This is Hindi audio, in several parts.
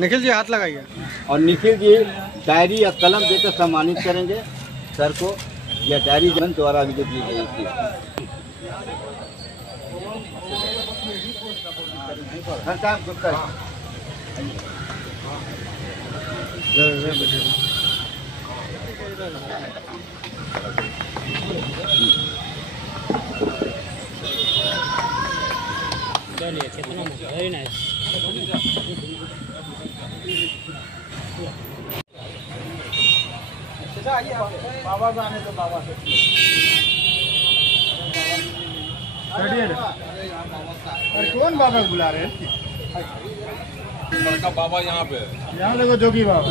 निखिल जी हाथ लगाइए। और निखिल जी डायरी या कलम देकर सम्मानित करेंगे सर को। यह डायरी जन द्वारा भी दी गई थी। Very nice. बाबा को आने दो, बाबा से अरे कौन बाबा को बुला रहे हैं? बड़का बाबा यहाँ पे, यहाँ देखो जोगी बाबा।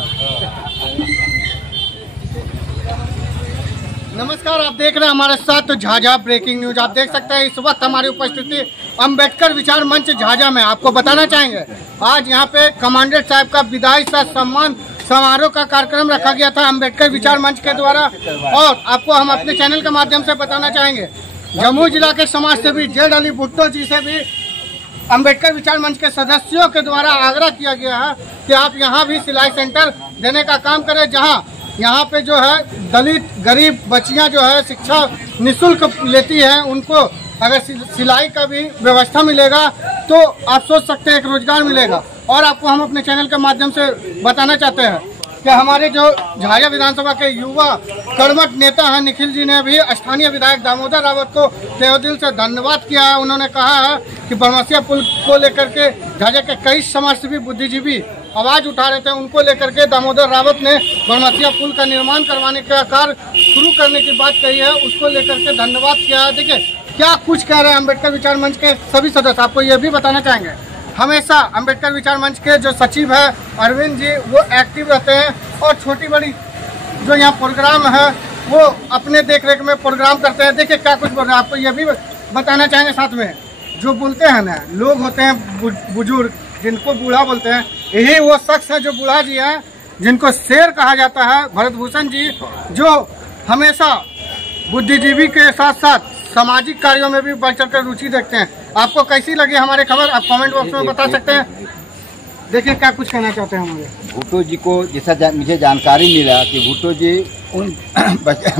नमस्कार, आप देख रहे हैं हमारे साथ झाझा ब्रेकिंग न्यूज। आप देख सकते हैं इस वक्त हमारी उपस्थिति अंबेडकर विचार मंच झाझा में। आपको बताना चाहेंगे आज यहाँ पे कमांडेंट साहब का विदाई सह सम्मान समारोह का कार्यक्रम रखा गया था अंबेडकर विचार मंच के द्वारा। और आपको हम अपने चैनल के माध्यम से बताना चाहेंगे जमुई जिला के समाज सेवी जेड अली भुट्टो जी से भी अंबेडकर विचार मंच के सदस्यों के द्वारा आग्रह किया गया है कि आप यहाँ भी सिलाई सेंटर देने का काम करें, जहाँ यहाँ पे जो है दलित गरीब बच्चियाँ जो है शिक्षा निःशुल्क लेती हैं, उनको अगर सिलाई का भी व्यवस्था मिलेगा तो आप सोच सकते हैं एक रोजगार मिलेगा। और आपको हम अपने चैनल के माध्यम से बताना चाहते हैं कि हमारे जो झाझा विधानसभा के युवा कर्मठ नेता हैं निखिल जी ने भी स्थानीय विधायक दामोदर रावत को तहे दिल से धन्यवाद किया है। उन्होंने कहा है कि बरमसिया पुल को लेकर के झाझा के कई समाजसेवी बुद्धिजीवी आवाज उठा रहे थे, उनको लेकर के दामोदर रावत ने बरमसिया पुल का निर्माण करवाने का कार्य शुरू करने की बात कही है, उसको लेकर के धन्यवाद किया है। देखिए क्या कुछ कह रहे हैं अंबेडकर विचार मंच के सभी सदस्य। आपको ये भी बताना चाहेंगे हमेशा अंबेडकर विचार मंच के जो सचिव है अरविंद जी वो एक्टिव रहते हैं और छोटी बड़ी जो यहाँ प्रोग्राम है वो अपने देखरेख में प्रोग्राम करते हैं। देखिए क्या कुछ बोल रहे हैं, आपको ये भी बताना चाहेंगे। साथ में जो बोलते हैं ना लोग होते हैं बुजुर्ग जिनको बूढ़ा बोलते हैं, यही वो शख्स है जो बूढ़ा जी है जिनको शेर कहा जाता है, भरत भूषण जी, जो हमेशा बुद्धिजीवी के साथ साथ सामाजिक कार्यों में भी बढ़ चढ़ कर रुचि देखते हैं। आपको कैसी लगी हमारी खबर आप कमेंट बॉक्स में बता सकते हैं। देखिए क्या कुछ कहना चाहते हैं हमारे भुट्टो जी को। जैसा मुझे जानकारी मिला कि भुट्टो जी उन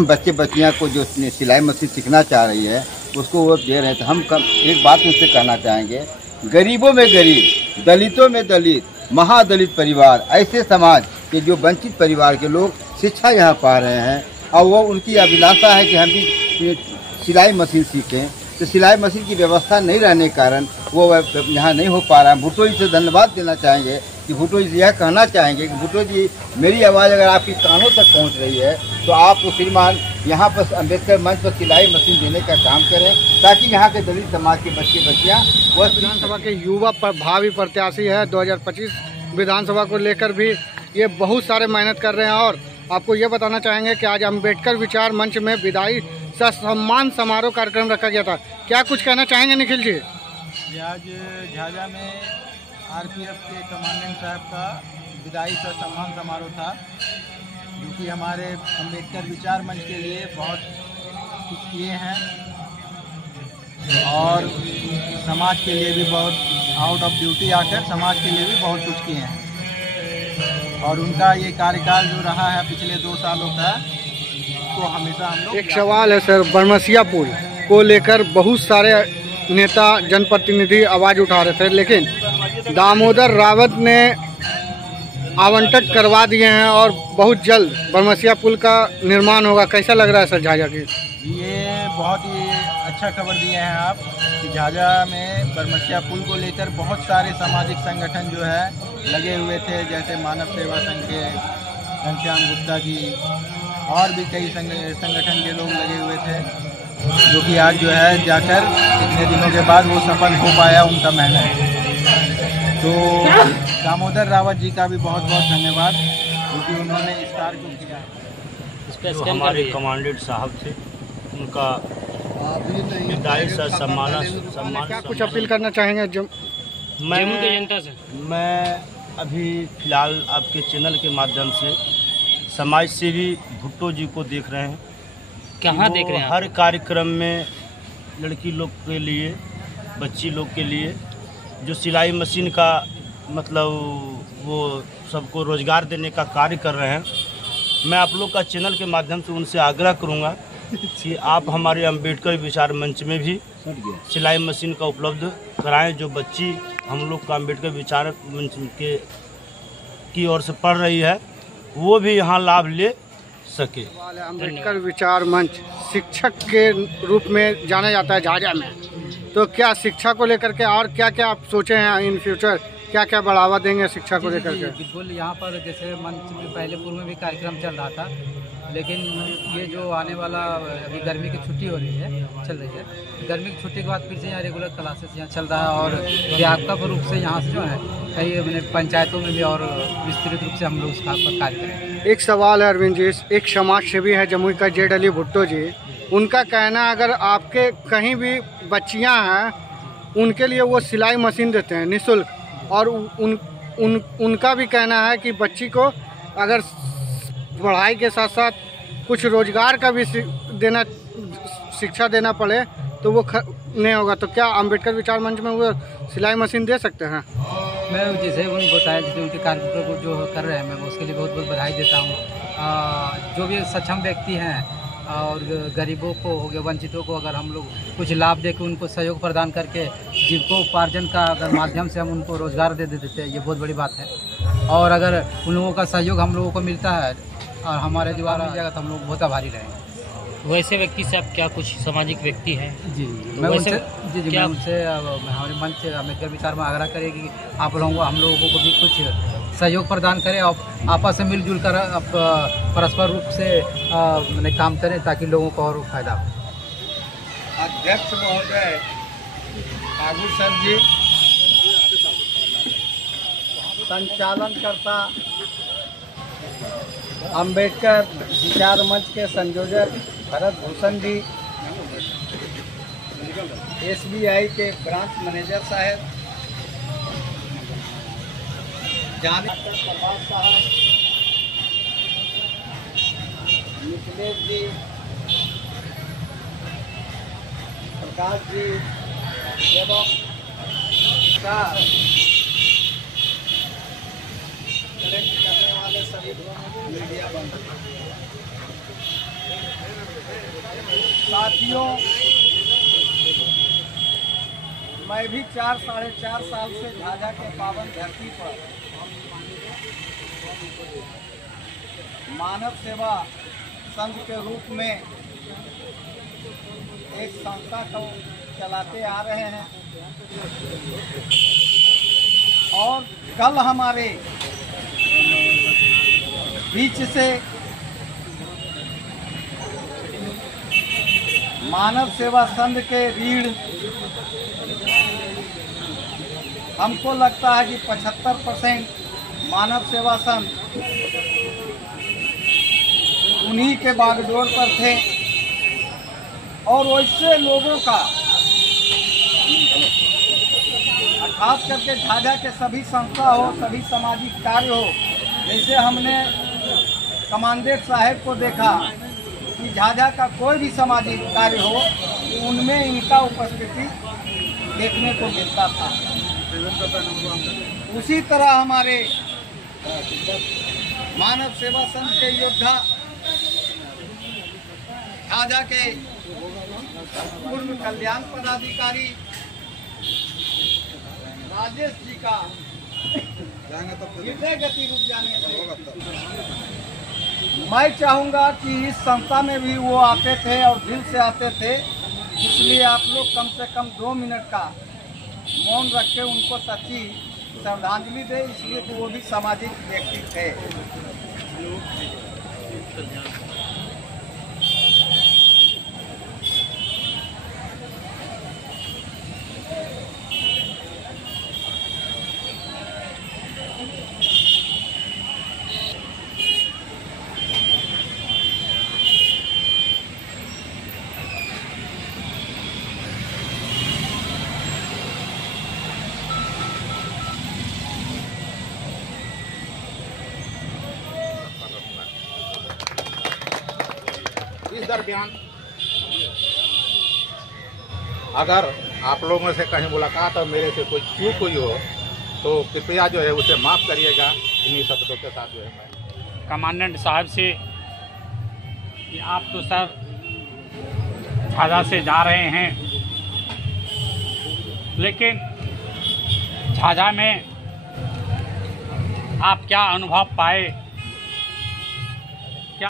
बच्चे बच्चियाँ को जो सिलाई मशीन सीखना चाह रही है उसको वो दे रहे हैं। तो हम एक बात उनसे कहना चाहेंगे, गरीबों में गरीब, दलितों में दलित, महादलित परिवार, ऐसे समाज के जो वंचित परिवार के लोग शिक्षा यहाँ पा रहे हैं और वो उनकी अभिलाषा है कि हम भी सिलाई मशीन सीखें। तो सिलाई मशीन की व्यवस्था नहीं रहने के कारण वो यहाँ नहीं हो पा रहा है। भुट्टो जी से धन्यवाद देना चाहेंगे कि भुट्टो जी यह कहना चाहेंगे कि भुट्टो जी मेरी आवाज़ अगर आपकी कानों तक पहुँच रही है तो आप तो श्रीमान यहाँ पर अंबेडकर मंच पर सिलाई मशीन देने का काम करें ताकि यहाँ के दलित समाज के बच्चे बच्चियाँ वह विधानसभा के युवा भावी प्रत्याशी है 2025 विधानसभा को लेकर भी ये बहुत सारे मेहनत कर रहे हैं। और आपको ये बताना चाहेंगे कि आज अंबेडकर विचार मंच में विदाई सह सम्मान समारोह कार्यक्रम रखा गया था। क्या कुछ कहना चाहेंगे निखिल जी? आज झाझा में आरपीएफ के कमांडेंट साहब का विदाई सह सम्मान समारोह था, जो कि हमारे अंबेडकर विचार मंच के लिए बहुत कुछ किए हैं और समाज के लिए भी बहुत आउट ऑफ ड्यूटी आकर समाज के लिए भी बहुत कुछ किए हैं। और उनका ये कार्यकाल जो रहा है पिछले 2 सालों का, तो हमेशा हम लोग एक सवाल है सर, बरमसिया पुल को लेकर बहुत सारे नेता जनप्रतिनिधि आवाज उठा रहे थे, लेकिन दामोदर रावत ने आवंटन करवा दिए हैं और बहुत जल्द बरमसिया पुल का निर्माण होगा। कैसा लग रहा है सर झाझा की? ये बहुत ही अच्छा खबर दिए हैं आप कि झाझा में बरमसिया पुल को लेकर बहुत सारे सामाजिक संगठन जो है लगे हुए थे, जैसे मानव सेवा संघ के घनश्याम गुप्ता जी और भी कई संगठन के लोग लगे हुए थे, जो कि आज जो है जाकर इतने दिनों के बाद वो सफल हो पाया उनका मेहनत। तो दामोदर रावत जी का भी बहुत बहुत धन्यवाद, क्योंकि उन्होंने इस कार्य को किया। जो हमारे कमांडेंट साहब थे उनका विदाई सह सम्मान। क्या कुछ अपील करना चाहेंगे जम्मू की जनता से? मैं अभी फिलहाल आपके चैनल के माध्यम से समाज सेवी भुट्टो जी को देख रहे हैं। कहाँ देख रहे हैं? हर कार्यक्रम में लड़की लोग के लिए, बच्ची लोग के लिए जो सिलाई मशीन का मतलब वो सबको रोज़गार देने का कार्य कर रहे हैं। मैं आप लोग का चैनल के माध्यम से उनसे आग्रह करूंगा कि आप हमारे अम्बेडकर विचार मंच में भी सिलाई मशीन का उपलब्ध कराएं। जो बच्ची हम लोग का अम्बेडकर विचार मंच के की ओर से पढ़ रही है वो भी यहाँ लाभ ले सके। अम्बेडकर विचार मंच शिक्षक के रूप में जाना जाता है झाझा में, तो क्या शिक्षा को लेकर के और क्या क्या आप सोचे हैं इन फ्यूचर, क्या क्या बढ़ावा देंगे शिक्षा को लेकर के? बिल्कुल, यहाँ पर जैसे मंच में पहले पूर्व में भी कार्यक्रम चल रहा था, लेकिन ये जो आने वाला अभी गर्मी की छुट्टी हो रही है, चल रही है, गर्मी की छुट्टी के बाद फिर से यहाँ रेगुलर क्लासेस यहाँ चल रहा है और व्यापक रूप से यहाँ से जो है कई मैंने पंचायतों में भी और विस्तृत रूप से हम लोग उसका कार्य करें। एक सवाल है अरविंद जी, एक समाज सेवी है जमुई का जेड अली भुट्टो जी, उनका कहना है अगर आपके कहीं भी बच्चियाँ हैं उनके लिए वो सिलाई मशीन देते हैं निःशुल्क, और उनका भी कहना है कि बच्ची को अगर पढ़ाई के साथ साथ कुछ रोजगार का भी देना, शिक्षा देना पड़े तो वो नहीं होगा। तो क्या अम्बेडकर विचार मंच में वो सिलाई मशीन दे सकते हैं? मैं जैसे उन्हें बताया, जैसे उनके कार्य को जो कर रहे हैं मैं उसके लिए बहुत बहुत बधाई देता हूँ। जो भी सक्षम व्यक्ति हैं और गरीबों को हो गया, वंचितों को अगर हम लोग कुछ लाभ देकर उनको सहयोग प्रदान करके जीविकोपार्जन का अगर माध्यम से हम उनको रोज़गार दे देते हैं, ये बहुत बड़ी बात है। और अगर उन लोगों का सहयोग हम लोगों को मिलता है और हमारे द्वारा मिल जाएगा तो हम लोग बहुत आभारी रहेंगे। वैसे व्यक्ति से आप क्या कुछ सामाजिक व्यक्ति हैं? जी मैं उनसे मैं उनसे हमारे मंच अम्बेडकर विचार में आग्रह करेगी कि आप लोगों हम लोगों को भी कुछ सहयोग प्रदान करें और आपस में मिलजुल कर परस्पर रूप से काम करें ताकि लोगों को और फायदा हो। अध्यक्ष महोदय आगू सर जी, संचालनकर्ता अम्बेडकर विचार मंच के संयोजक भरत भूषण जी, SBI के ब्रांच मैनेजर साहब, जाने प्रभात साहब, निखिलेश जी, प्रकाश जी एवं कलेक्ट करने वाले सभी मीडिया बंधु साथियों, मैं भी 4-4.5 साल से झाझा के पावन धरती पर मानव सेवा संघ के रूप में एक संस्था को चलाते आ रहे हैं और कल हमारे बीच से मानव सेवा संघ के रीढ़ हमको लगता है कि 75% मानव सेवा संघ उन्हीं के बागडोर पर थे और वैसे लोगों का खास करके झाझा के सभी संस्था हो, सभी सामाजिक कार्य हो, जैसे हमने कमांडेंट साहब को देखा कि झाझा का कोई भी सामाजिक कार्य हो उनमें इनका उपस्थिति देखने को मिलता था। उसी तरह हमारे मानव सेवा संघ के योद्धा झाझा के पूर्व कल्याण पदाधिकारी राजेश जी का हृदय गति रुक जाने से मैं चाहूँगा कि इस संस्था में भी वो आते थे और दिल से आते थे, इसलिए आप लोग कम से कम 2 मिनट का मौन रख के उनको सच्ची श्रद्धांजलि दे, इसलिए कि वो भी सामाजिक व्यक्ति थे। इस दरमियान अगर आप लोगों से कहीं मुलाकात और मेरे से कोई चूक हुई हो तो कृपया जो है उसे माफ़ करिएगा। इन्हीं शब्दों के साथ जो है मैं कमांडेंट साहब से कि आप तो सर झाझा से जा रहे हैं, लेकिन झाझा में आप क्या अनुभव पाए